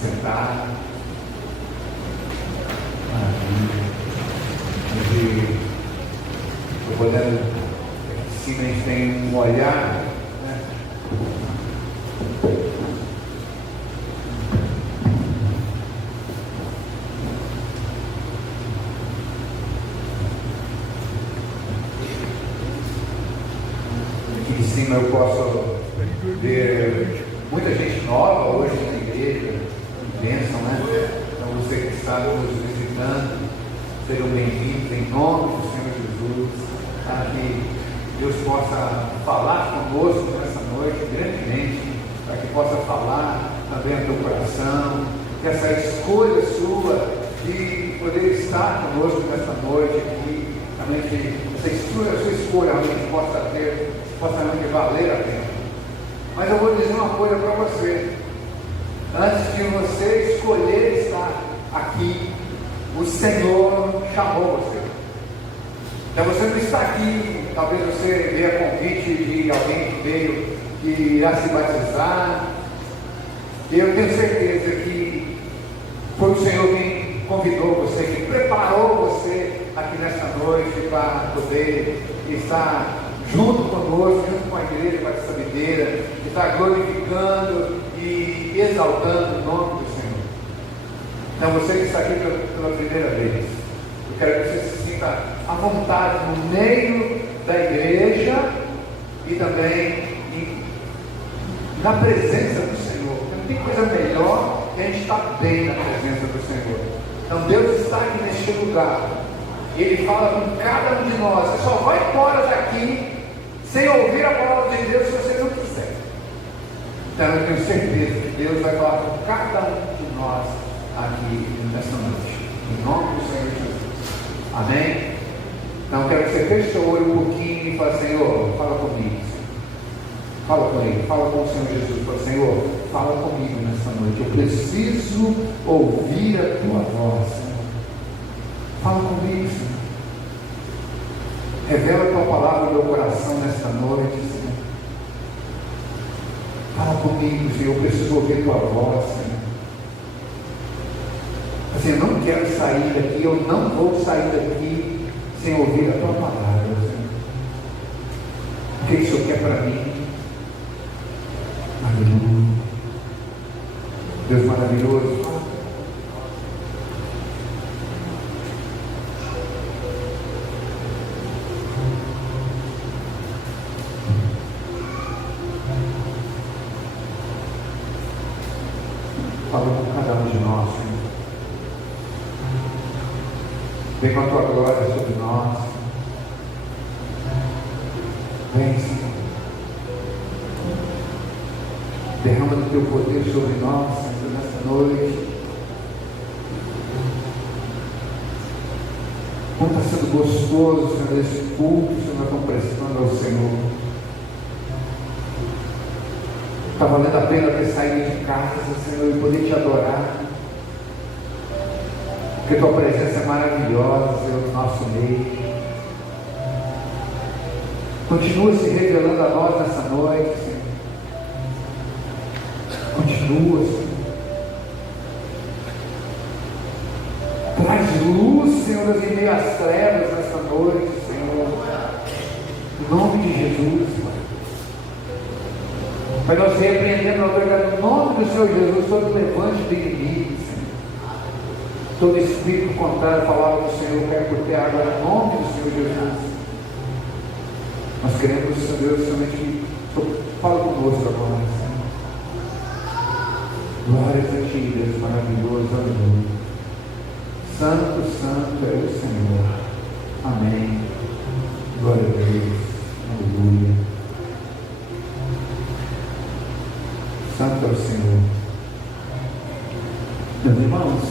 sentar. Estou podendo, sim, a gente tem um olhar, né? Aqui em cima eu posso ver muita gente nova hoje na igreja, bênção, né? Então você que está nos visitando, sejam bem-vindos em nome do Senhor Jesus, para que Deus possa falar conosco nessa noite, grandemente, para que possa falar também ao teu coração, que essa escolha sua de poder estar conosco nessa noite aqui, realmente, a sua escolha realmente possa realmente valer a pena. Mas eu vou dizer uma coisa para você, antes de você escolher estar aqui, o Senhor chamou você. Então você não está aqui, talvez você veja convite de alguém que veio, que irá se batizar. E eu tenho certeza que foi o Senhor quem convidou você, que preparou você aqui nessa noite para poder estar junto conosco, junto com a igreja Batista Videira, estar glorificando e exaltando o nome do Senhor. Então você que está aqui pela primeira vez, eu quero que você se sinta à vontade no meio da igreja e também na presença do Senhor. Não tem coisa melhor que a gente estar bem na presença do Senhor. Então Deus está aqui neste lugar. E Ele fala com cada um de nós. Você só vai embora daqui sem ouvir a palavra de Deus se você não quiser. Então eu tenho certeza que Deus vai falar com cada um de nós aqui nessa noite, em nome do Senhor Jesus, amém? Então quero que você feche seu olho um pouquinho e fale: Senhor, fala comigo, fala comigo, fala com o Senhor Jesus, fala: Senhor, fala comigo nessa noite, eu preciso ouvir a tua voz, Senhor. Fala comigo, Senhor, revela a tua palavra no meu coração nesta noite, Senhor. Fala comigo, Senhor, eu preciso ouvir a tua voz, Senhor. Assim, eu não quero sair daqui, eu não vou sair daqui sem ouvir a tua palavra, Senhor. O que o Senhor quer para mim? Aleluia. Deus maravilhoso. Fala com cada um de nós, Senhor. Vem com a tua glória sobre nós. Vem, Senhor. Derrama o teu poder sobre nós, Senhor, nessa noite. Como está sendo gostoso, Senhor, esse culto que nós estamos prestando ao Senhor. Está valendo a pena ter saído de casa, Senhor, e poder te adorar. Porque tua presença é maravilhosa, Senhor, no nosso meio. Continua se revelando a nós nessa noite, Senhor. Continua, Senhor. Traz luz, Senhor, em meio às trevas nessa noite, Senhor. Em nome de Jesus, Senhor. Pai, nós repreendemos, no nome do Senhor Jesus, todo levante do inimigo, Senhor. Todo espírito contrário à palavra do Senhor, quer por terra agora, no nome do Senhor Jesus. Nós queremos, Senhor Deus, somente fala conosco agora, Senhor. Glórias a Ti, Deus maravilhoso, aleluia. Santo, santo é o Senhor. Amém. Glória a Deus, aleluia. Santo é o Senhor. Meus irmãos,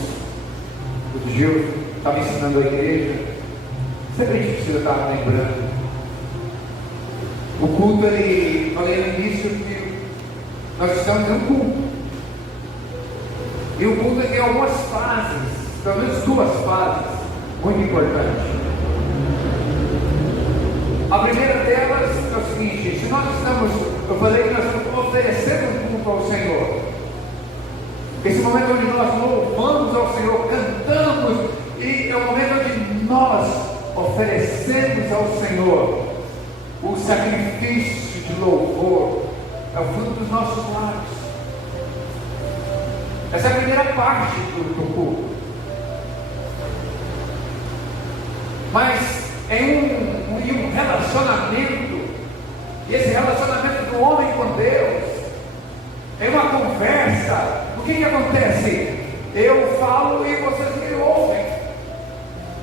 outro dia eu estava ensinando a igreja, sempre a gente precisa estar lembrando. O culto, ele, falei no início que nós estamos em um culto. E o culto tem algumas fases, pelo menos duas fases, muito importantes. A primeira delas é o seguinte: se nós estamos, eu falei que nós estamos oferecendo um culto ao Senhor. Esse momento onde nós louvamos ao Senhor, cantamos, e é o momento onde nós oferecemos ao Senhor o sacrifício de louvor, é o fruto dos nossos lábios. Essa é a primeira parte do culto. Mas em um relacionamento, e esse relacionamento do homem com Deus, em uma conversa, o que acontece? Eu falo e vocês me ouvem,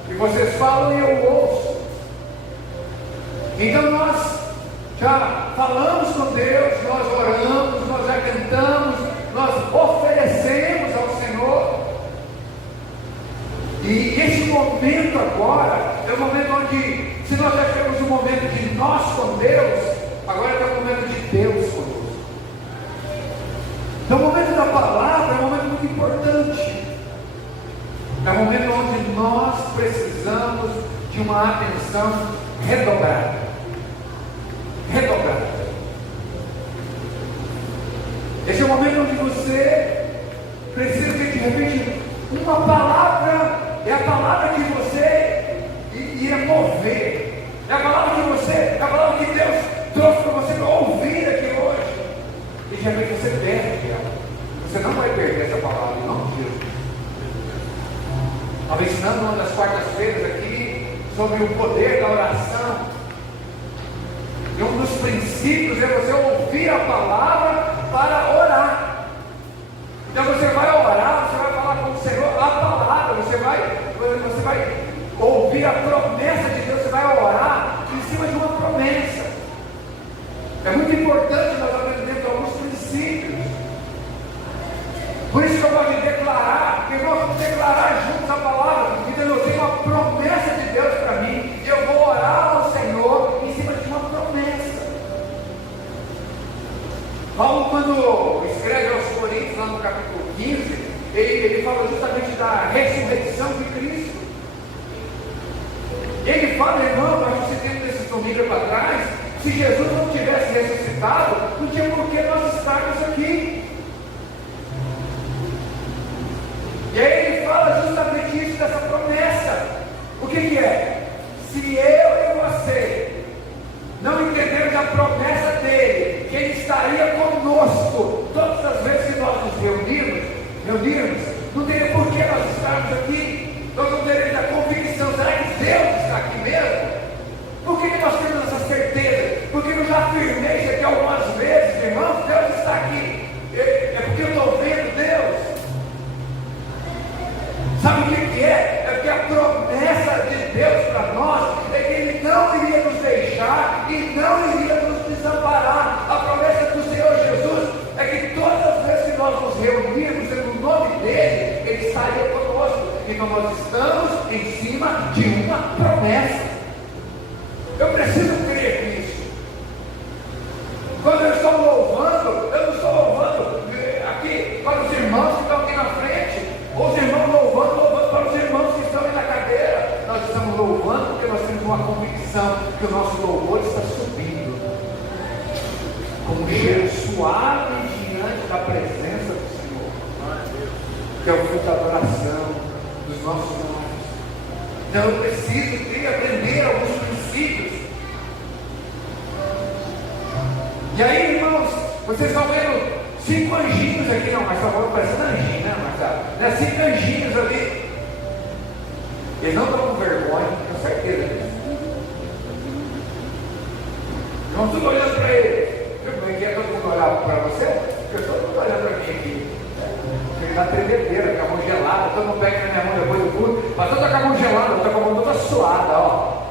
e vocês falam e eu ouço. Então nós já falamos com Deus, nós oramos, nós já cantamos, nós oferecemos ao Senhor. E esse momento agora é o momento onde, se nós já tivemos um momento de nós com Deus, agora é o momento de Deus conosco. Então o momento da palavra é um momento muito importante. É um momento onde nós precisamos de uma atenção redobrada. Redobrada. Esse é o momento onde você precisa ter de repente uma palavra, é a palavra que você ia mover, é a palavra que Deus trouxe para você ouvir aqui hoje, e de repente você perde ela. Você não vai perder essa palavra, em nome de Jesus. Estava ensinando uma das quartas-feiras aqui sobre o poder da oração, e um dos princípios é você ouvir a palavra para orar. Então você vai orar, você vai falar com o Senhor a palavra, você vai ouvir a promessa de Deus, você vai orar em cima de uma promessa. É muito importante nós aprendermos alguns princípios. Por isso que eu gosto de declarar, porque nós vamos declarar juntos a palavra. Então eu tenho uma promessa de Deus para mim, e eu vou orar ao Senhor em cima de uma promessa. Paulo, quando escreve aos Coríntios, lá no capítulo 15, ele fala justamente da ressurreição de Cristo. Ele fala, irmão, nós citamos nesses domingos para trás, se Jesus não tivesse ressuscitado, não tinha por que nós estarmos aqui. E aí ele fala justamente isso, dessa promessa. O que é? Se eu e você não entendermos a promessa dele, que ele estaria conosco todas as vezes que nós nos reunirmos, não teria por que nós estarmos aqui. Nós não teremos a convicção, será que Deus está aqui mesmo? Por que nós temos essa certeza? Porque eu já afirmei isso aqui algumas vezes, irmãos, Deus está aqui. É porque eu estou vendo Deus. Sabe o que é? É porque a promessa de Deus para nós é que Ele não iria nos deixar e não iria nos desamparar. A promessa do Senhor Jesus é que todas as vezes que nós nos reunirmos no nome dEle, Ele estaria conosco. Então nós estamos em cima de uma promessa. Eu preciso crer nisso. Quando eu estou louvando, eu não estou louvando aqui para os irmãos que estão aqui na frente, ou os irmãos louvando para os irmãos que estão aí na cadeira. Nós estamos louvando porque nós temos uma convicção que o nosso louvor está subindo como um cheiro suave diante da presença do Senhor, que é o fruto da adoração dos nossos lábios. Então eu preciso aprender alguns princípios. E aí, irmãos, vocês estão vendo 5 anjinhos aqui, não, mas estão parecendo anjinho, né, Marcelo? 5 anjinhos ali. Eles não estão com vergonha, tenho certeza disso. Não estou olhando para eles. Como é que é todo mundo olhar para você? Porque todo mundo olhando para mim aqui. Ele está tremedeira, com a mão gelada, todo mundo pega na minha mão depois do culto, mas eu estou com a mão gelada, eu estou com a mão toda suada, ó.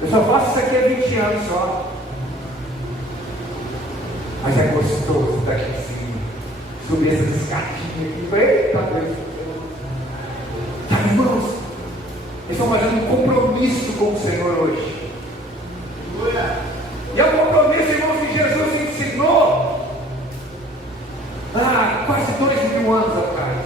Eu só faço isso aqui há 20 anos só. Mas é gostoso estar aqui em cima, subir essas escadinhas aqui. Eita Deus! Tá, irmãos? Eles estão fazendo um compromisso com o Senhor hoje. E é um compromisso, irmãos, que Jesus ensinou há quase 2000 anos atrás.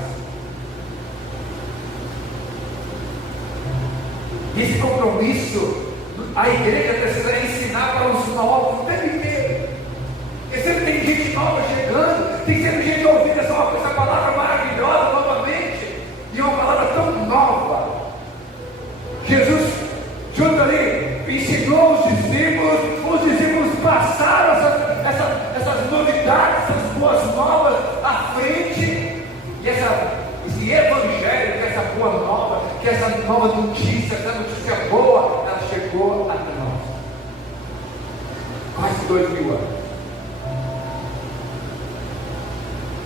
E esse compromisso, a igreja precisa ensinar para os novos o tempo inteiro. Porque sempre tem gente nova chegando, tem sempre gente ouvindo essa palavra nova notícia, essa notícia boa, ela chegou até nós. Quase 2000 anos.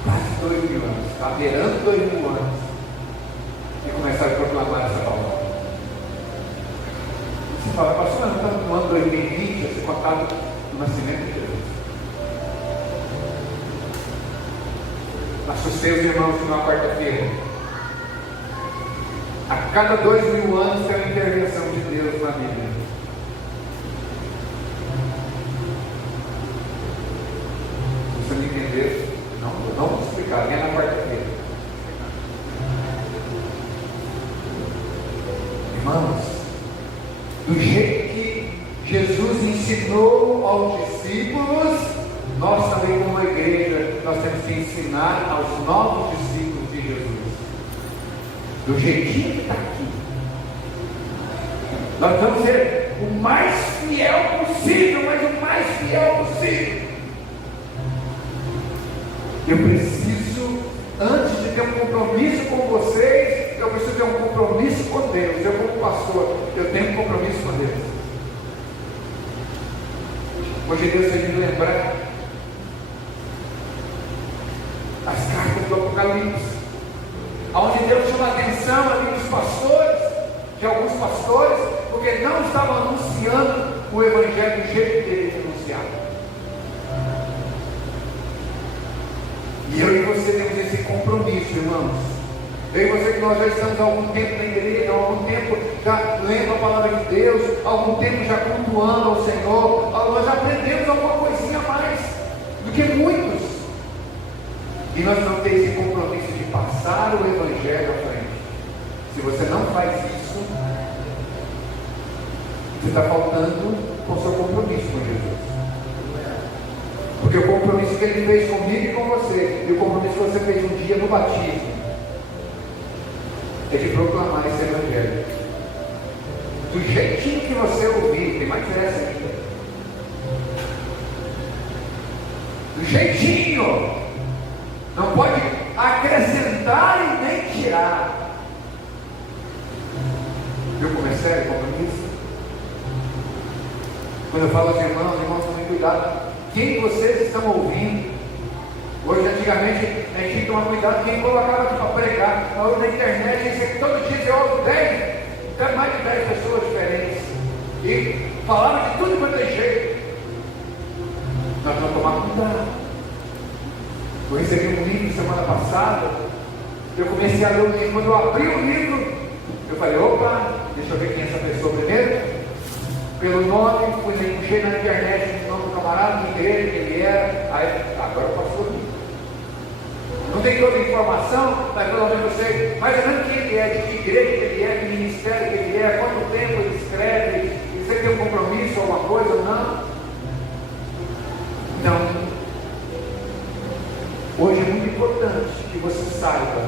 Quase 2000 anos. Está beirando 2000 anos. E começaram a proclamar essa palavra. Você fala, pastor, nós estamos no ano 2020, esse contado do nascimento de Jesus. Assustei os irmãos numa quarta-feira. A cada 2000 anos tem uma intervenção de Deus na Bíblia. Se você não entender, não vou explicar, nem na quarta-feira. Irmãos, do jeito que Jesus ensinou aos discípulos, nós também como igreja, nós temos que ensinar aos novos discípulos de Jesus. Do jeitinho que está aqui. Nós vamos ser o mais fiel possível, mas o mais fiel possível. Eu preciso, antes de ter um compromisso com vocês, eu preciso ter um compromisso com Deus. Eu como pastor, eu tenho um compromisso com Deus. Hoje Deus vai me lembrar as cartas do Apocalipse, onde Deus chama a atenção ali dos pastores, de alguns pastores, porque não estavam anunciando o Evangelho do jeito que ele anunciava. E eu e você temos esse compromisso, irmãos. Eu e você, que nós já estamos há algum tempo na igreja, há algum tempo já lendo a palavra de Deus, há algum tempo já cultuando ao Senhor, nós já aprendemos alguma coisinha a mais do que muitos. E nós não temos esse compromisso de passar o Evangelho à frente. Se você não faz isso, você está faltando com o seu compromisso com Jesus. Porque o compromisso que Ele fez comigo e com você, e o compromisso que você fez um dia no batismo, é de proclamar esse Evangelho. Do jeitinho que você ouvir, tem mais essa ainda. Do jeitinho. Não pode acrescentar e nem tirar. Viu como é sério o compromisso? Quando eu falo aos irmãos, tomem cuidado. Quem vocês estão ouvindo? Hoje, antigamente, a gente tinha que tomar cuidado quem colocava aqui para pregar. Hoje na internet, todo dia você ouve 10, mais de 10 pessoas diferentes. E falaram de tudo quanto é jeito. Nós vamos tomar cuidado. Eu recebi um livro semana passada, eu comecei a ler o livro. Quando eu abri o livro, eu falei, opa, deixa eu ver quem é essa pessoa primeiro. Pelo nome, puxei na internet o nome do camarada, de igreja, que ele era. Aí, agora eu passo o livro. Não tem toda a informação, mas pelo menos eu sei mais ou menos quem ele é, de que igreja que ele é, que ministério que ele é, quanto tempo ele escreve, se ele tem um compromisso, alguma coisa ou não. Então, hoje é muito importante que você saiba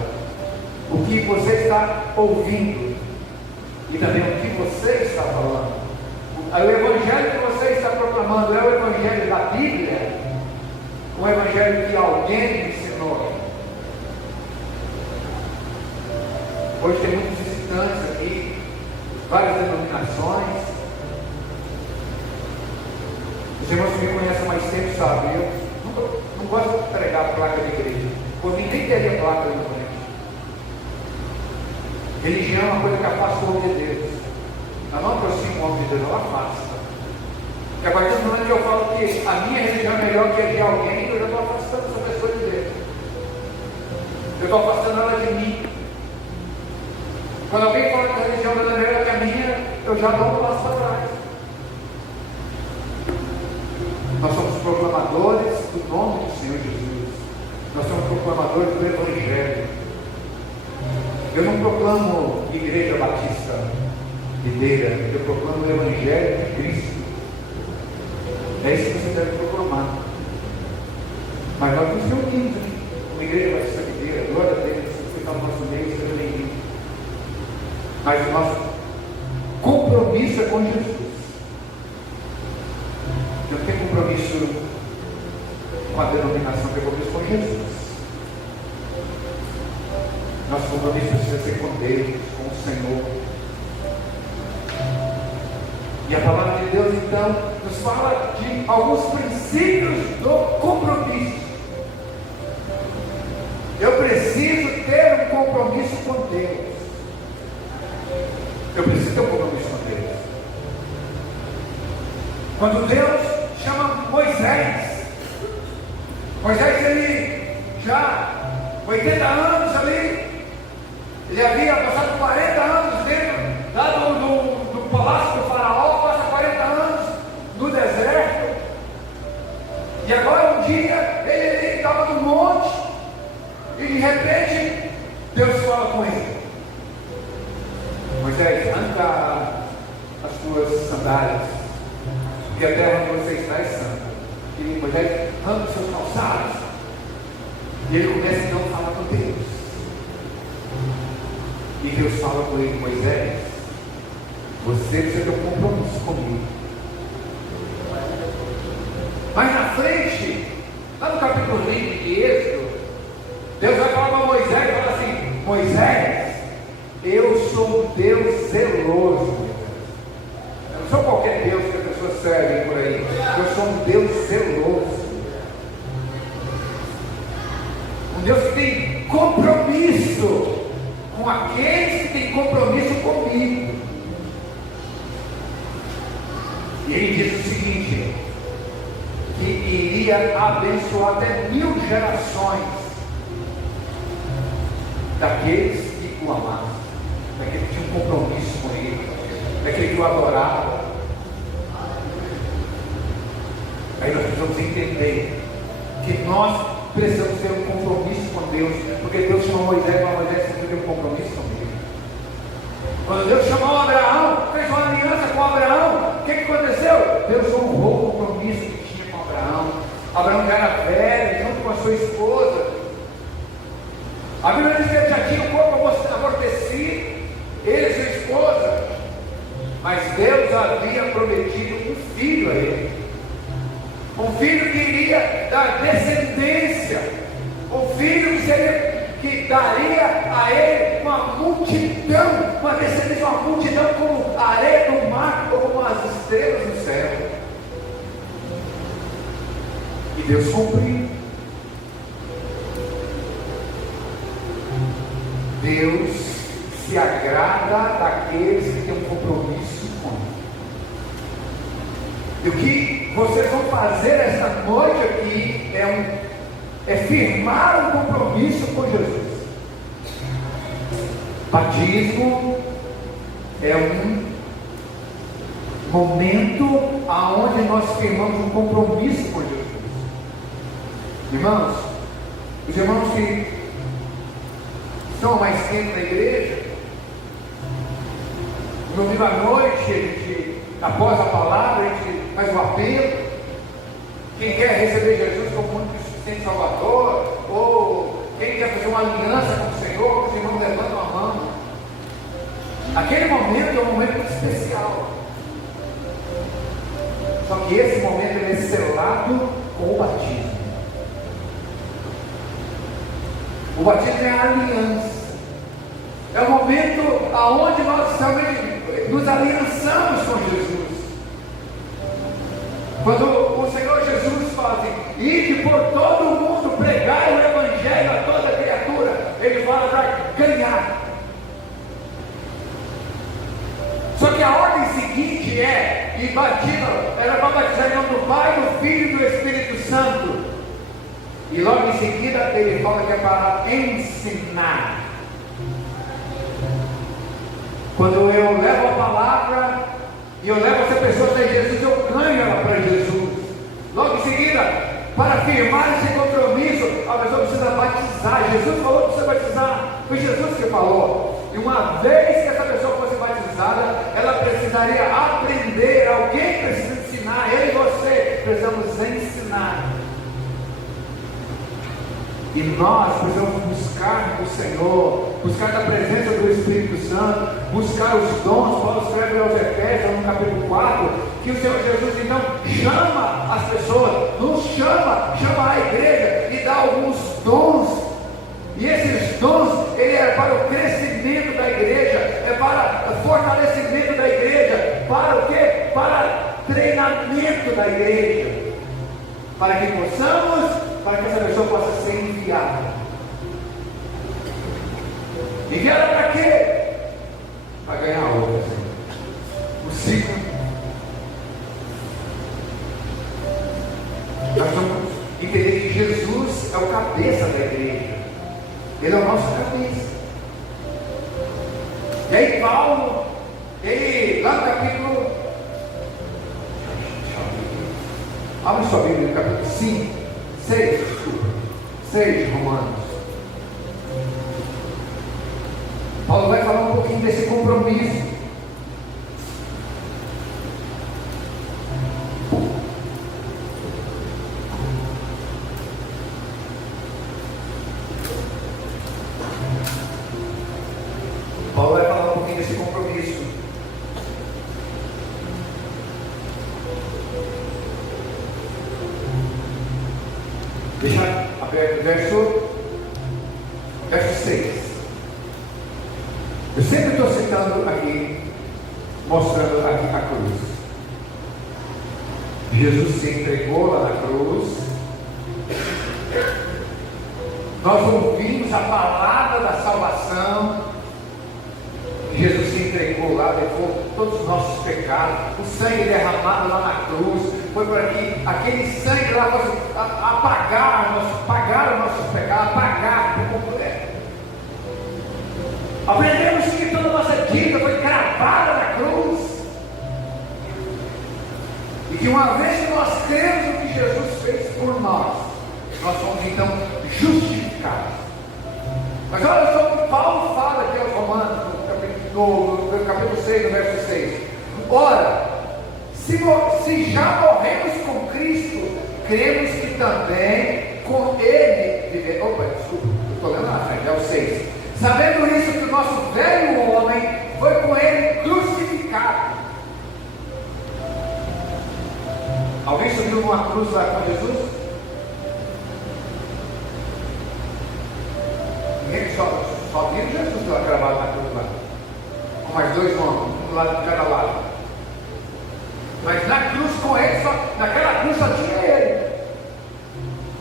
o que você está ouvindo e também o que você está falando. O Evangelho que você está proclamando é o Evangelho da Bíblia, o Evangelho que alguém ensinou. Hoje tem muitos visitantes aqui, várias denominações. Os irmãos que me conhecem há mais tempo sabem, eu não gosto de pregar a placa da igreja. Por mim nem teria placa na frente. Religião é uma coisa que afasta o homem de Deus. Ela não aproxima o homem de Deus, ela afasta. E a partir do momento que eu falo que a minha religião é melhor que a de alguém, eu já estou afastando essa pessoa de Deus. Eu estou afastando ela de mim. Quando alguém fala que a religião dela é melhor que a minha, eu já dou um passo para trás. Nós somos proclamadores do nome do Senhor Jesus. Nós somos proclamadores do Evangelho. Eu não proclamo Igreja Batista Videira, eu proclamo o Evangelho de Cristo. É isso que você deve proclamar. Mas nós nos reunimos aqui, como Igreja Batista Videira, glória a Deus, você está no nosso meio, seja bem-vindo. Mas o nosso compromisso é com Jesus. Eu não tenho compromisso com a denominação, tenho compromisso com Jesus. Nosso compromisso precisa ser com Deus, com o Senhor. E a palavra de Deus, então, nos fala de alguns princípios do compromisso. Eu preciso ter um compromisso com Deus. Eu preciso ter um compromisso com Deus. Quando Deus chama Moisés, ele já 80 anos ali, ele havia passado 40 anos dentro lá do palácio do faraó, passa 40 anos no deserto, e agora um dia ele estava no monte, e de repente Deus fala com ele: Moisés, arranca as tuas sandálias, porque a terra onde você está é santa. E Moisés arranca os seus calçados, e ele começa então a falar com Deus. E Deus fala com ele: Moisés, você precisa ter um compromisso comigo. Mas na frente, lá no capítulo 20 de Êxodo, Deus vai falar para Moisés e fala assim: Moisés, eu sou um Deus zeloso. Eu não sou qualquer Deus que as pessoas servem por aí. Eu sou um Deus zeloso. Um Deus que tem compromisso com aqueles que têm compromisso comigo. E ele diz o seguinte: que iria abençoar até 1000 gerações daqueles que o amavam, daquele que tinha um compromisso com ele, daquele que o adorava. Aí nós precisamos entender que nós precisamos ter um compromisso com Deus, porque Deus chamou Moisés, para Moisés sempre ter um compromisso com ele. Quando Deus chamou Abraão, fez uma aliança com Abraão, o que aconteceu? Deus honrou o compromisso que tinha com Abraão. Abraão já era velho, junto com a sua esposa. A Bíblia diz que ele já tinha o corpo amortecido, ele e sua esposa, mas Deus havia prometido um filho a ele, um filho que iria dar descendência, um filho que daria a ele uma multidão, uma descendência, uma multidão como a areia do mar, ou como as estrelas do céu. E Deus cumpriu. Deus se agrada daqueles que têm um compromisso com Ele. E o que vocês vão fazer esta noite aqui é firmar um compromisso com Jesus. Batismo é um momento aonde nós firmamos um compromisso com Jesus. Irmãos, os irmãos que estão mais tempo na igreja, no domingo à noite, a gente, após a palavra, a gente faz um apelo. Quem quer receber Jesus como único e suficiente Salvador, ou quem quer fazer uma aliança com o Senhor, os irmãos levantam a mão. Aquele momento é um momento muito especial. Só que esse momento ele é selado com o batismo. O batismo é a aliança. É o momento aonde nós realmente nos aliançamos com Jesus. Quando o Senhor Jesus fala assim: ide por todo o mundo, pregai o Evangelho a toda criatura, ele fala para ganhar. Só que a ordem seguinte e batiza, era para batizar em nome do Pai, do Filho e do Espírito Santo. E logo em seguida ele fala que é para ensinar. Quando eu levo a palavra e eu levo essa pessoa até Jesus, eu ganho ela para Jesus. Logo em seguida, para firmar esse compromisso, a pessoa precisa batizar. Jesus falou que precisa batizar, foi Jesus que falou. E uma vez que essa pessoa fosse batizada, ela precisaria aprender. Alguém precisa ensinar. Eu e você precisamos ensinar. E nós precisamos buscar o Senhor, buscar a presença do Espírito Santo, buscar os dons. Paulo escreve aos Efésios, no capítulo 4, que o Senhor Jesus então chama as pessoas, nos chama a igreja e dá alguns dons. E esses dons, ele é para o crescimento da igreja, é para o fortalecimento da igreja, para o quê? Para dentro da igreja, para que essa pessoa possa ser enviada. Enviada para quê? Para ganhar outras. O ciclo. Nós vamos entender que Jesus é o cabeça da igreja. Ele é o nosso cabeça. E aí Paulo, ele, lá no capítulo, abre sua Bíblia no capítulo 5, 6 de Romanos. Paulo vai falar um pouquinho desse compromisso. Paulo vai falar um pouquinho desse compromisso. Deixa aberto o verso 6. Eu sempre estou citando aqui, mostrando aqui a cruz. Jesus se entregou lá na cruz. Nós ouvimos a palavra da salvação. Jesus se entregou lá, levou todos os nossos pecados, o sangue derramado lá na cruz, foi para que aquele sangue lá fosse apagar os nossos pecados, apagar por completo. Aprendemos que toda a nossa dívida foi cravada na cruz, e que uma vez que nós cremos no que Jesus fez por nós fomos então justificados. Mas olha só o que Paulo fala aqui aos Romanos, no capítulo 6, no verso 6. Ora, se já morremos com Cristo, cremos que também com Ele viveremos. Opa, desculpa, estou lendo na frente, é o 6. Sabendo isso, que o nosso velho homem foi com Ele crucificado. Alguém subiu numa cruz lá com Jesus? Ninguém só viu Jesus lá gravado na cruz lá. Com mais dois homens, um lado de cada lado. Mas na cruz com ele, naquela cruz só tinha ele.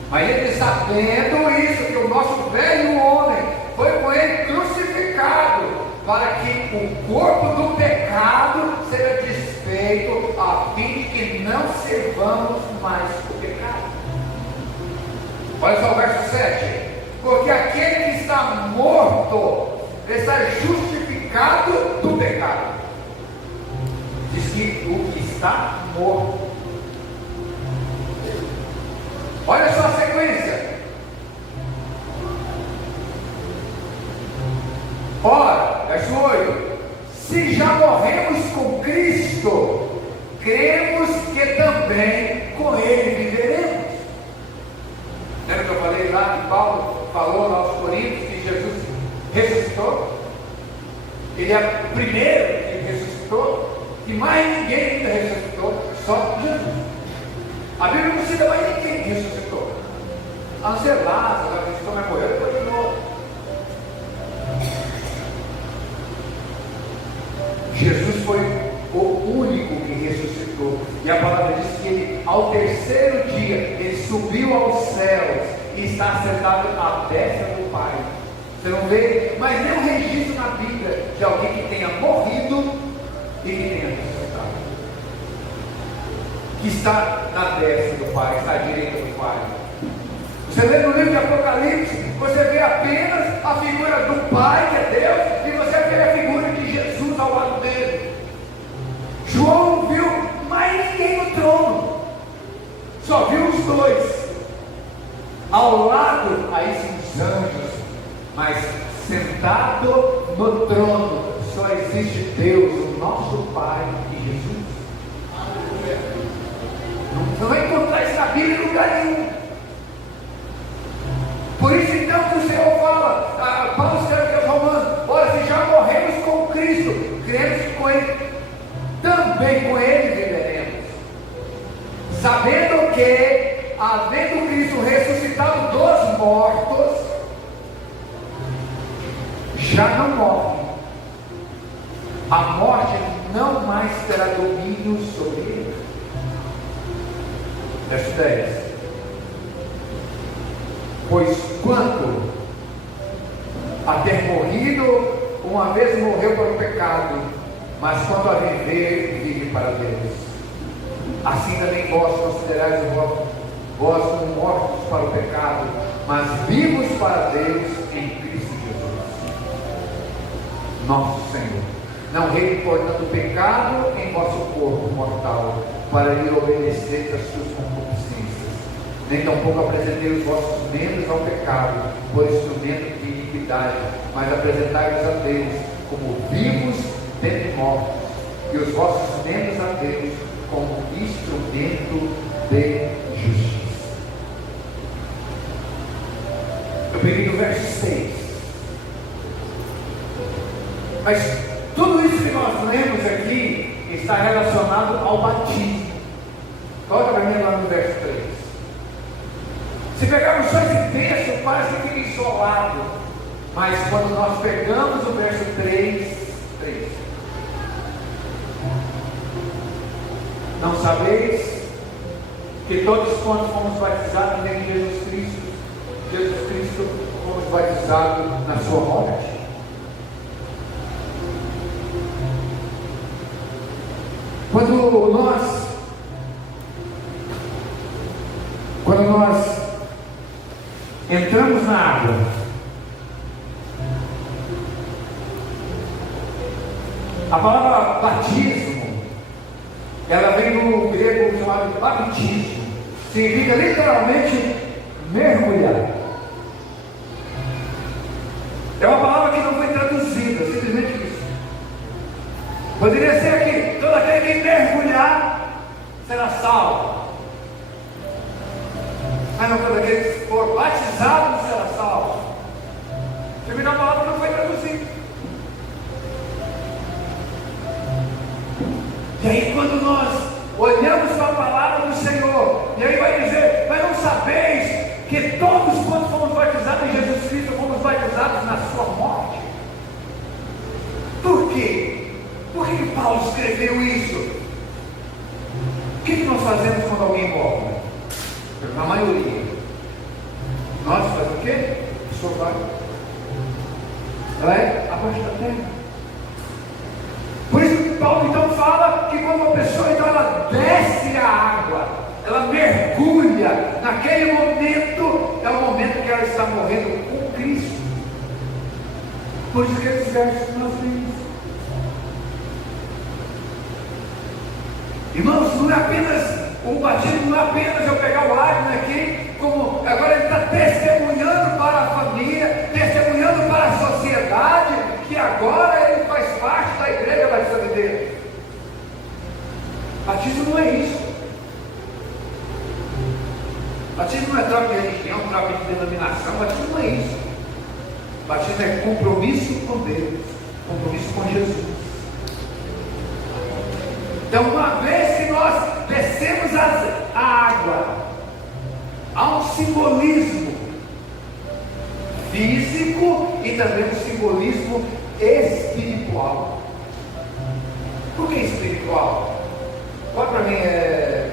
Mas ele, sabendo isso, que o nosso velho homem foi com ele crucificado, para que o corpo do pecado seja desfeito, a fim de que não servamos mais o pecado. Olha só o verso 7. Porque aquele que está morto está justificado do pecado. Diz que o que está morto. Olha só a sequência. Ora, verso 8. Se já morremos com Cristo, cremos que também com Ele viveremos. Lembra que eu falei lá que Paulo falou aos Coríntios que Jesus ressuscitou? Ele é o primeiro que ressuscitou, e mais ninguém ainda ressuscitou, só Jesus. A Bíblia não cita mais ninguém que ressuscitou, a não ser Lázaro, que ressuscitou, mas morreu depois de novo. Jesus foi o único que ressuscitou, e a palavra diz que ele, ao terceiro dia, ele subiu aos céus e está sentado à destra do Pai. Você não vê, mas nem um registro na Bíblia de alguém que tenha morrido e que tenha ressuscitado, que está na destra do Pai, está à direita do Pai. Você lê no livro de Apocalipse, você vê apenas a figura do Pai, que é Deus, e você vê a figura de Jesus ao lado dele. João não viu mais ninguém no trono, só viu os dois. Ao lado, aí sim, os anjos, mas sentado no trono, só existe Deus, o nosso Pai e Jesus. Não vai encontrar isso na Bíblia em lugar nenhum. Por isso então que o Senhor fala, Paulo escreve aos Romanos: ora, se já morremos com Cristo, cremos que com Ele, também com Ele viveremos. Sabendo que, havendo Cristo ressuscitado dos mortos, já não morre. A morte não mais terá domínio sobre ele. Verso 10. Pois quanto a ter morrido, uma vez morreu para o pecado, mas quanto a viver, vive para Deus. Assim também vós considerais vós como mortos para o pecado, mas vivos para Deus em Cristo Jesus, nosso Senhor. Não reimportando o pecado em vosso corpo mortal, para lhe obedecer às suas concupiscências, nem tampouco apresentei os vossos membros ao pecado, por instrumento de iniquidade, mas apresentai-os a Deus como vivos dentre mortos, e os vossos membros a Deus como instrumento de justiça. Eu peguei do verso 6. Mas tudo isso que nós lemos aqui está relacionado ao batismo. Coloca para mim lá no verso 3. Se pegarmos só esse texto, parece que fica isolado. Mas quando nós pegamos o verso 3, não sabeis que todos quantos fomos batizados em Jesus Cristo fomos batizados na sua morte? Quando nós entramos na água, a palavra batismo, ela vem do grego chamado baptismo, significa literalmente mergulhar. É uma palavra que não foi traduzida, simplesmente isso. Poderia ser que todo aquele que mergulhar será salvo. Mas não todo aquele que for batizado será salvo. Terminou a palavra que não foi traduzida. E aí quando nós olhamos para a palavra do Senhor, e aí vai dizer, mas não sabeis que todos quando fomos batizados em Jesus Cristo, fomos batizados na sua morte? Por quê? Por que Paulo escreveu isso? O que nós fazemos quando alguém morre? Na maioria. Nós fazemos o quê? Sovar. Ela é abaixo da terra. Por isso que Paulo então fala que quando uma pessoa então ela desce a água, ela mergulha, naquele momento é o momento que ela está morrendo com Cristo. Por isso que esses versos que nós lemos. Irmãos, não é apenas o batismo, não é apenas eu pegar o Agnes aqui, como agora ele está testemunhando para a família, testemunhando para a sociedade, que agora ele faz parte da igreja batista de Deus. Batismo não é isso. Batismo não é troca de religião, troca de denominação, batismo não é isso. Batismo é compromisso com Deus, compromisso com Jesus. Então, uma vez que nós descemos a água, há um simbolismo físico e também um simbolismo espiritual. Por que espiritual? Olha para mim,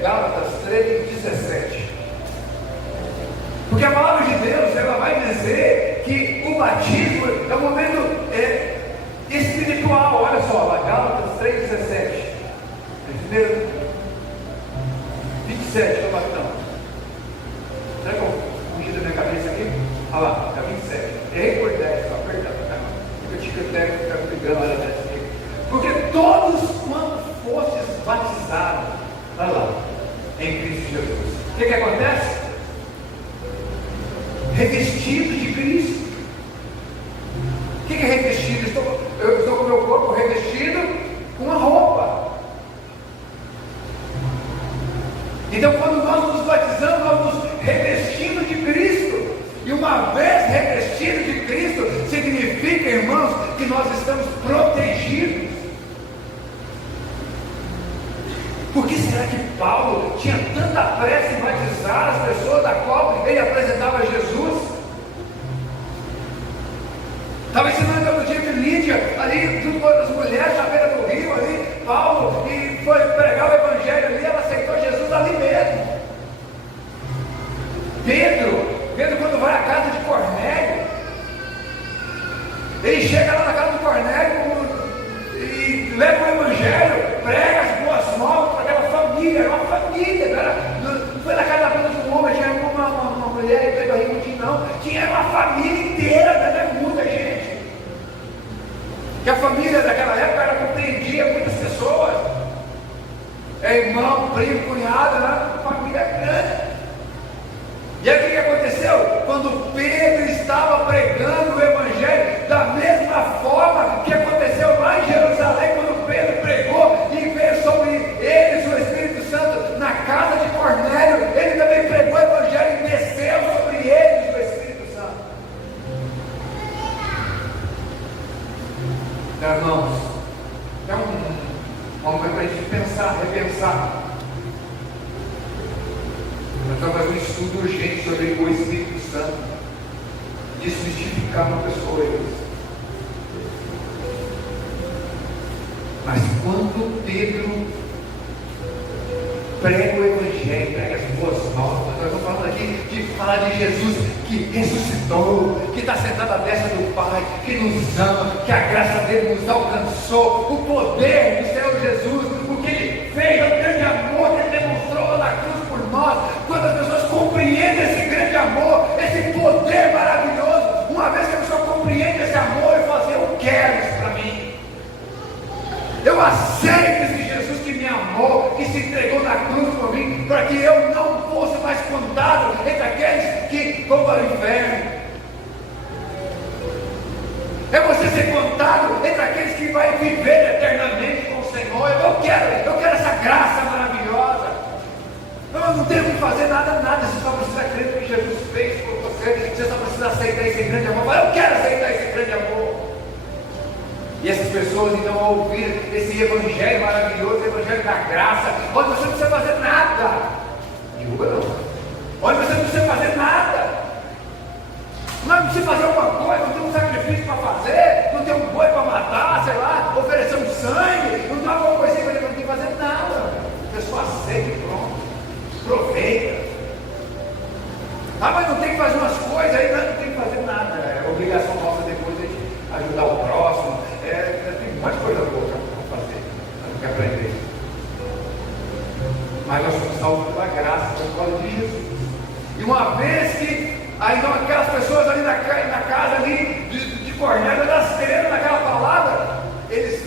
Gálatas 3:17. Porque a palavra de Deus ela vai dizer que o batismo é um momento espiritual. Olha só, Gálatas 3:17. Primeiro 27, estou batendo. Será que eu fugi da minha cabeça aqui? Olha lá, está 27. Errei por 10, só perdão. Eu tive que ficar brigando, olha 10 aqui. Porque todos quando fostes batizados, olha lá, em Cristo Jesus. O que acontece? Revestido de Cristo. O que é revestido? Eu estou com o meu corpo revestido com uma roupa. Então, quando nós nos batizamos, nós nos revestindo de Cristo. E uma vez revestido de Cristo, significa, irmãos, que nós estamos protegidos. Por que será que Paulo tinha tanta pressa em batizar as pessoas da qual ele apresentava Jesus? Estava ensinando no dia de Lídia, ali junto com as mulheres na beira do rio, ali, Paulo, e foi pregar o evangelho ali, ela aceitou Jesus ali mesmo. Pedro, quando vai à casa de Cornélio, ele chega lá na casa de Cornélio e leva o evangelho, prega as boas novas para aquela família, era uma família, não foi na casa apenas de um homem, tinha uma mulher e Pedro aí, não, tinha uma família inteira, né? Muita gente. Que a família daquela época ela compreendia muitas pessoas, irmão, primo, cunhado, era uma família grande. E aí o que aconteceu? Quando Pedro estava pregando o evangelho, da mesma forma que aconteceu lá em Jerusalém, quando Pedro pregou e veio sobre eles o Espírito Santo na casa de Cornélio, ele também pregou o evangelho e desceu sobre eles o Espírito Santo. Então, irmãos, é um momento para a gente pensar, repensar. Nós estamos fazendo um estudo urgente sobre o Espírito Santo, desmistificar uma pessoa. Mas quando Pedro prega o Evangelho, prega as boas novas, nós estamos falando aqui de falar de Jesus que ressuscitou, que está sentado à destra do Pai, que nos ama, que a graça dele nos alcançou, o poder do Senhor Jesus, o que ele fez, o grande amor que ele demonstrou na cruz por nós. Quando as pessoas compreendem esse grande amor, esse poder maravilhoso, uma vez que a pessoa compreende esse amor e fala assim, eu quero isso para mim, eu aceito esse Jesus que me amou, que se entregou na cruz por mim, para que eu não fosse mais contado entre aqueles que vão para o inferno. É você ser contado entre aqueles que vai viver eternamente com o Senhor. Eu quero essa graça maravilhosa. Eu não tenho que fazer nada, você só precisa crer no que Jesus fez por você só precisa aceitar esse grande amor. Eu quero aceitar esse grande amor. E essas pessoas então ao ouvir esse evangelho maravilhoso, o evangelho da graça, olha, você não precisa fazer nada. Diga não. Olha, você não precisa fazer nada. Não precisa fazer alguma coisa, não tem um sacrifício para fazer, não tem um boi para matar, sei lá, oferecer um sangue, não tem alguma coisa que não tem que fazer nada. A pessoa aceita e pronto. Aproveita. Ah, mas não tem que fazer umas coisas aí, não tem que fazer nada. É obrigação nossa depois de ajudar o próximo. Tem um monte de coisa boa para fazer, tem que aprender. Mas nós somos salvos pela graça, por causa de Jesus. E uma vez que aí então aquelas pessoas ali na casa ali de Cornélio, elas creram naquela palavra, eles,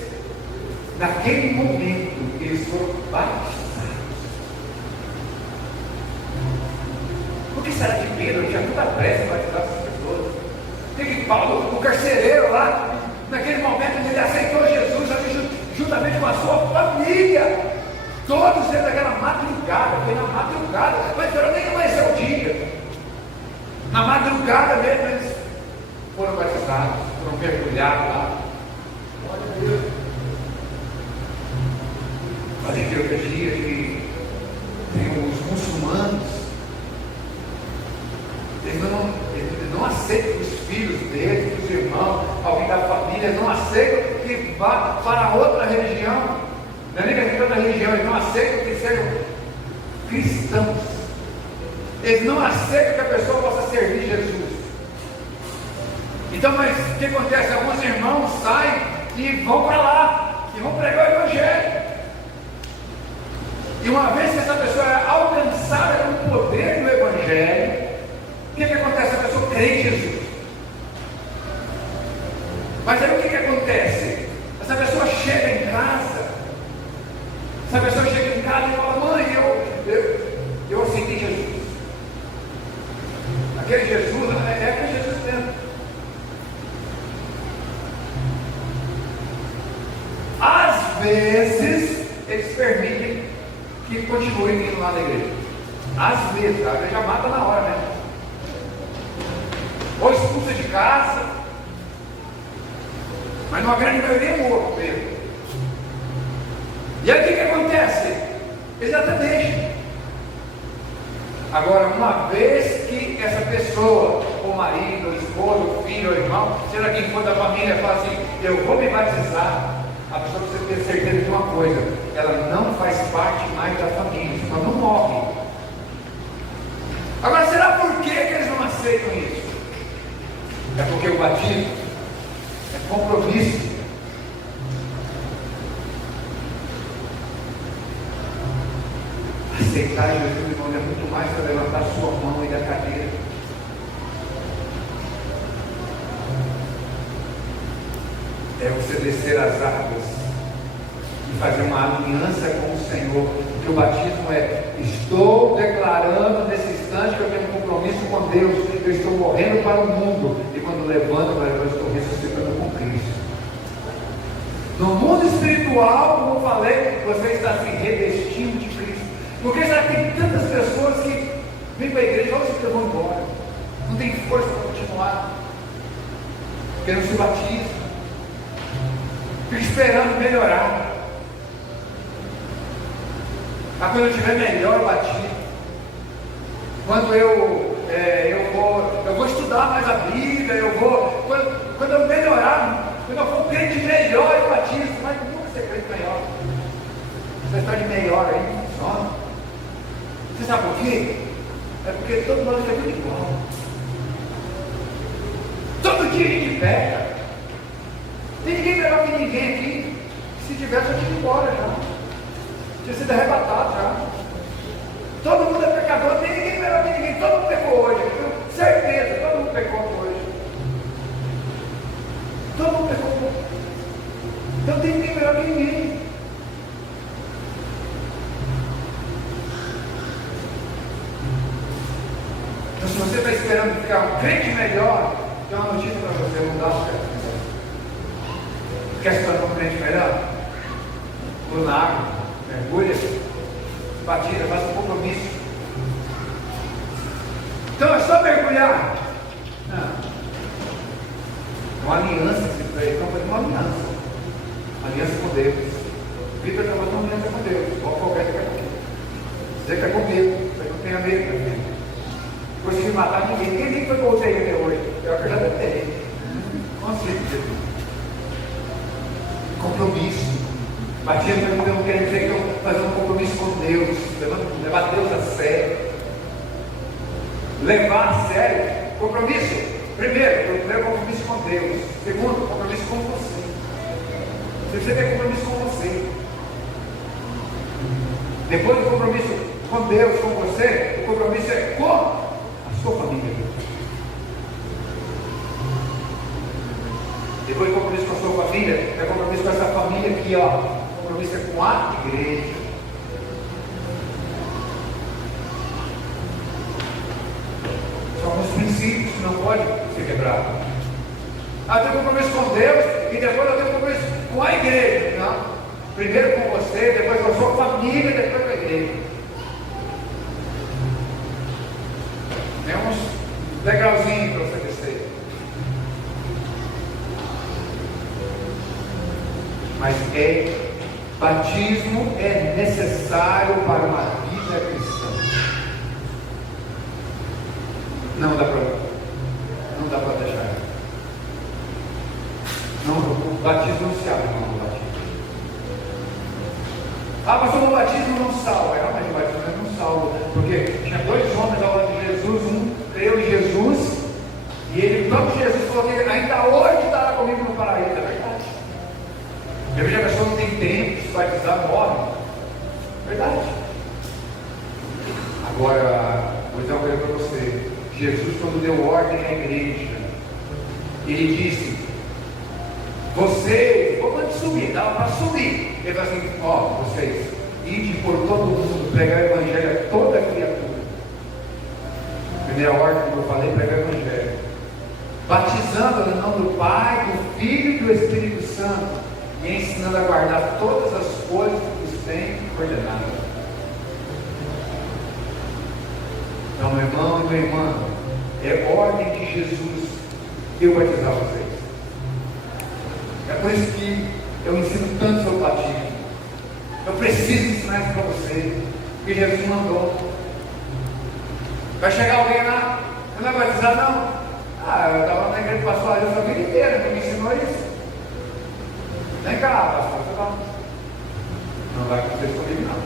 naquele momento, eles foram batizados. Por que será que Pedro tinha muita pressa para batizar essas pessoas? Tem que Paulo, o carcereiro lá, naquele momento ele aceitou Jesus ali, juntamente com a sua família, todos dentro daquela madrugada, foi na madrugada, mas não nem amanheceu o dia. Na madrugada mesmo eles foram batizados, foram mergulhados lá. Olha Deus. Mas em teologia que tem os muçulmanos, eles não aceitam os filhos deles, os irmãos, alguém da família, não aceitam que vá para outra religião. Não é nem questão da religião, eles não aceitam que sejam cristãos. Eles não aceitam que a pessoa possa servir Jesus. Então, mas o que acontece? Alguns irmãos saem e vão para lá, e vão pregar o Evangelho. E uma vez que essa pessoa é alcançada pelo poder do Evangelho, o que acontece? A pessoa crê em Jesus. Mas aí o que acontece? Essa pessoa chega em casa, essa pessoa chega em casa e fala, mãe, eu aceitei Jesus. Aquele Jesus, é aquele Jesus mesmo. Às vezes, eles permitem que continuem indo lá na igreja. Às vezes, a igreja mata na hora, né? Ou expulsa de casa, mas numa grande maioria é morto mesmo. E aí o que acontece? Eles até deixam. Agora, uma vez que essa pessoa, o marido, o esposo, o filho, o irmão, seja quem for da família, fala assim, eu vou me batizar, a pessoa precisa ter certeza de uma coisa, ela não faz parte mais da família, ela não morre. Agora, será por É porque o batismo é compromisso. Aceitar Jesus, irmão, é muito mais para levantar sua mão e da cadeira. É você descer as águas e fazer uma aliança com o Senhor. Porque o batismo é: estou declarando nesse instante que eu tenho um compromisso com Deus, eu estou morrendo para o mundo, e quando levanto, eu estou ressuscitando com Cristo. No mundo espiritual, como eu falei, você está se revestindo de Cristo. Porque já tem tantas pessoas que vêm para a igreja e falam assim: eu vou embora, não tem força para continuar, porque não se batiza, fica esperando melhorar. Mas quando eu estiver melhor batido, quando eu vou estudar mais a Bíblia, quando eu melhorar, quando eu for crente melhor, eu batizo. Mas nunca ser crente melhor. Você está de melhor aí, não funciona. Você sabe por quê? É porque todo mundo é tudo igual. Todo dia a gente peca. Tem ninguém melhor que ninguém aqui. Se tivesse, eu tinha ido embora já. Tinha sido arrebatado já. Todo mundo é pecador, não tem ninguém melhor que ninguém. Todo mundo pecou hoje. Eu tenho certeza, todo mundo pecou hoje. Todo mundo pecou. Então não tem ninguém melhor que ninguém. Então, se você está esperando ficar um crente melhor, tem uma notícia para você: não dá certo. Quer se tornar um crente melhor? Pula na água, mergulha, batida, faz um compromisso. Então é só mergulhar. Não. Uma aliança, então foi uma aliança. Aliança com Deus. Vitor está fazendo uma aliança com Deus. Igual qualquer que é comigo. Você que é comigo, você não tem a medo. Não consegui matar ninguém. Ninguém nem foi com você até hoje. Eu já detei. Consigo. Compromisso. Batismo não quer dizer que eu vou fazer um compromisso com Deus, levar Deus a sério, levar a sério. Compromisso, primeiro compromisso com Deus. Segundo, compromisso com você. Você tem compromisso com você. Depois do compromisso com Deus, com você, o compromisso é com a sua família. Depois do compromisso com a sua família, é compromisso com essa família aqui, ó. Compromisso é com a igreja. São alguns princípios que não podem ser quebrados. Eu tenho compromisso com Deus e depois eu tenho compromisso com a igreja. Não. Primeiro com você, depois com a sua família, depois com a igreja. Tem uns degrauzinhos para você descer. Mas batismo é necessário para uma vida cristã. Não dá para deixar. Não, o batismo não se abre mão do batismo. Pastor, o batismo não salva. Realmente o batismo não salva. Porque tinha dois homens ao lado de Jesus, um creu em Jesus, e ele, próprio Jesus, falou que ainda hoje estará comigo no paraíso. É verdade. Eu vejo a pessoa não tem tempo de se batizar, morre. Verdade. Agora, vou dizer uma coisa para você. Jesus, quando deu ordem à igreja, ele disse: vocês, vamos subir, dava para subir. Ele falou assim: ó, vocês, ide por todo mundo, pregar o evangelho a toda criatura. Primeira ordem, como eu falei, pregar o evangelho. Batizando no nome do Pai, do Filho e do Espírito Santo. E ensinando a guardar todas as coisas que os tem ordenado. Então, meu irmão e minha irmã, é ordem de Jesus eu batizar vocês. É por isso que eu ensino tanto sobre o batismo. Eu preciso ensinar isso para você, porque Jesus mandou. Vai chegar alguém lá, você não vai batizar não? Eu estava na igreja pastoral a vida inteira, que me ensinou isso. Vem cá, pastor, você vai. Não vai acontecer comigo não.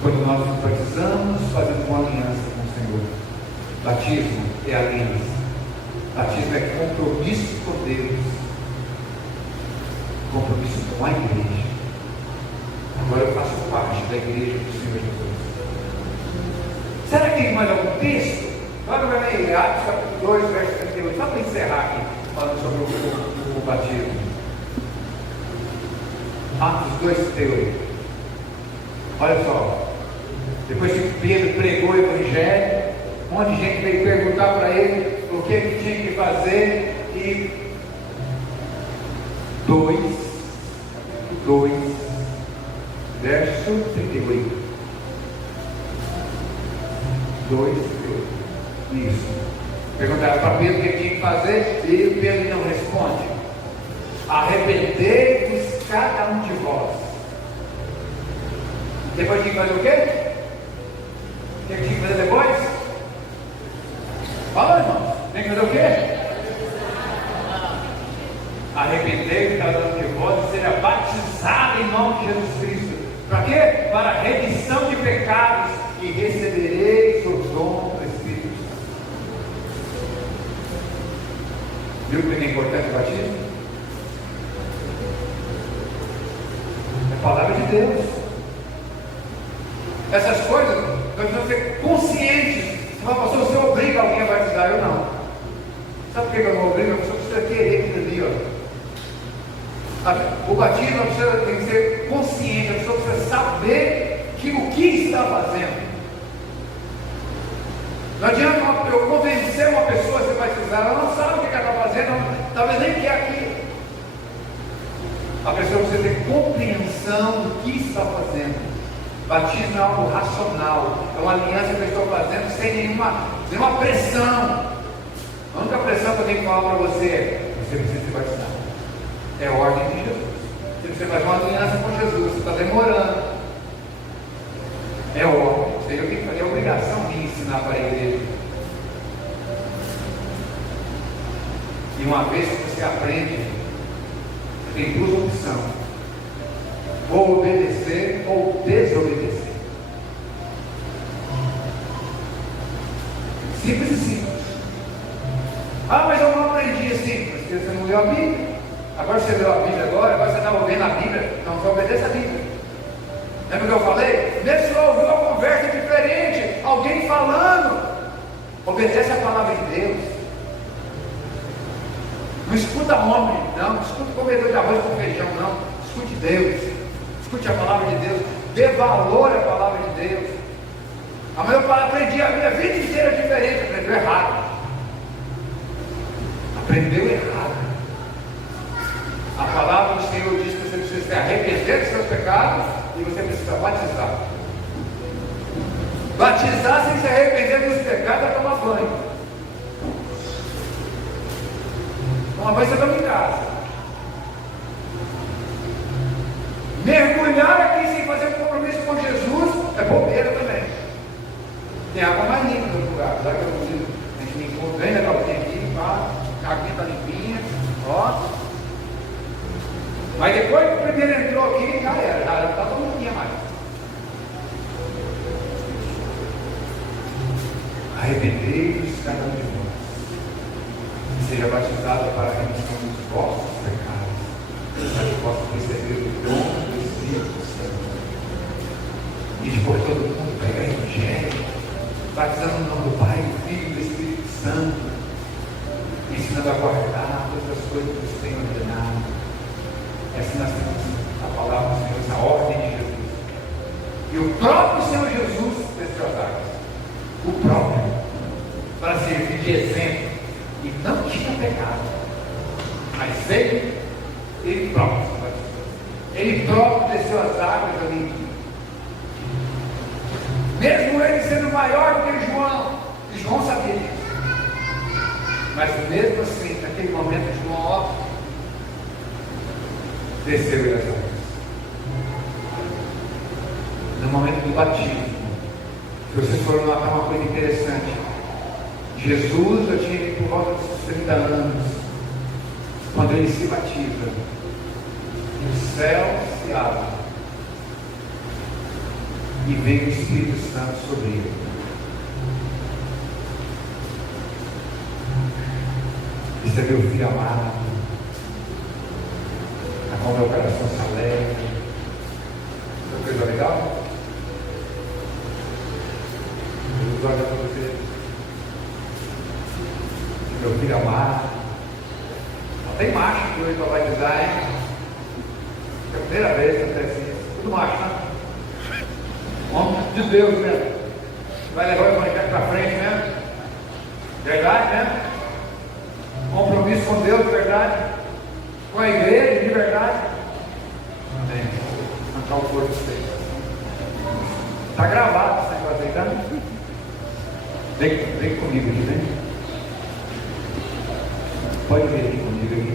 Quando nós nos batizamos, fazemos uma aliança com o Senhor. Senhor. Batismo é aliança. Batismo é compromisso com Deus. Compromisso com a igreja. Agora eu faço parte da igreja do Senhor Jesus. Será que tem mais algum texto? Olha para mim, Atos capítulo 2, verso 38. Só para encerrar aqui, falando sobre o batismo. Atos 2, 38. Olha só. Depois que Pedro pregou o Evangelho, um monte de gente veio perguntar para ele o que ele tinha que fazer. E 2, verso 38. 2, 38. Isso. Perguntaram para Pedro o que ele tinha que fazer, e Pedro não responde. Arrependei-vos cada um de vós. Depois tinha que fazer o quê? O que tinha que fazer depois? Fala, irmão. Tem que fazer o quê? Arrependei-vos cada um de vós e seja batizado em nome de Jesus Cristo. Para quê? Para a remissão de pecados, e recebereis o dom do Espírito Santo. Viu que é importante o batismo? É a palavra de Deus. Essas coisas nós precisamos ser conscientes. Pastor, você obriga alguém a batizar? Eu não. Sabe por que eu não obrigo? A pessoa precisa querer aquilo ali, ó. O batismo tem que ser consciente, a pessoa precisa saber o que está fazendo. Não adianta eu convencer uma pessoa a se batizar, ela não sabe o que ela está fazendo, talvez nem quer aquilo. A pessoa precisa ter compreensão do que está fazendo. Batismo é algo racional, é uma aliança que eu estou fazendo sem nenhuma pressão. A única pressão que eu tenho que falar para você é: você precisa se batizar. É ordem de Jesus. Você precisa fazer uma aliança com Jesus, você está demorando. É ordem. Isso aí eu tenho que fazer a obrigação de ensinar para a igreja. E uma vez que você aprende, você tem duas opções: ou obedecer ou desobedecer. Simples e simples. Ah, mas eu não aprendi assim. Porque você não leu a Bíblia. Agora você leu a Bíblia agora você está ouvindo a Bíblia, então você obedece a Bíblia. Lembra que eu falei? Mesmo se você ouviu uma conversa diferente, alguém falando, obedece a palavra de Deus. Não escuta homem, não escuta comedor de arroz com feijão, não. Escute Deus. Escute a palavra de Deus, dê valor à palavra de Deus. Amanhã eu aprendi a minha vida inteira diferente, aprendeu errado. Aprendeu errado. A palavra do Senhor diz que você precisa se arrepender dos seus pecados e você precisa batizar. Batizar sem se arrepender dos pecados é tomar banho. Tomar banho você toma em casa. Mergulhar aqui sem fazer um compromisso com Jesus é bobeira também. Tem água mais limpa no outro lugar. Sabe que eu consigo? A gente me encontra bem legalzinho aqui, pá, a água está limpinha, ó. Mas depois que o primeiro entrou aqui, já era, já está todo limpinha mais. Arrependei-vos cada um de vós, e seja batizado para a remissão dos vossos pecados, para que possam receber o dom do Espírito Santo. E depois todo mundo pega o Evangelho, batizando no nome do Pai, do Filho e do Espírito Santo, ensinando a guardar todas as coisas que o Senhor ordenado. Essa nós temos a palavra do Senhor, essa ordem de Jesus. E o próprio Senhor Jesus desceu as águas. O próprio, para servir de exemplo. E não tinha pecado, mas veio, ele próprio se batizou. Ele próprio desceu as águas ali. Mesmo ele sendo maior do que João, e João sabia disso. Mas mesmo assim, naquele momento, João, ó, desceu ele as águas. No momento do batismo, se vocês forem notar uma coisa interessante, Jesus, eu tinha por volta dos 30 anos, quando ele se batiza, o céu se abre e vem o Espírito Santo sobre ele. Você vê o filho amado, a qual meu coração se alegra. Uma coisa legal? Jesus olha para você, meu filho amado. Só tem macho que hoje para batizar, hein? É a primeira vez que acontece isso. Tudo macho, né? Homem de Deus mesmo. Vai levar o evangelho para frente mesmo. Verdade, né? Compromisso com Deus de verdade. Com a igreja de verdade. Amém. Arrancar o corpo de vocês. Está gravado esse negócio aí, tá? Vem comigo aqui, vem. Pode vir aqui comigo aqui.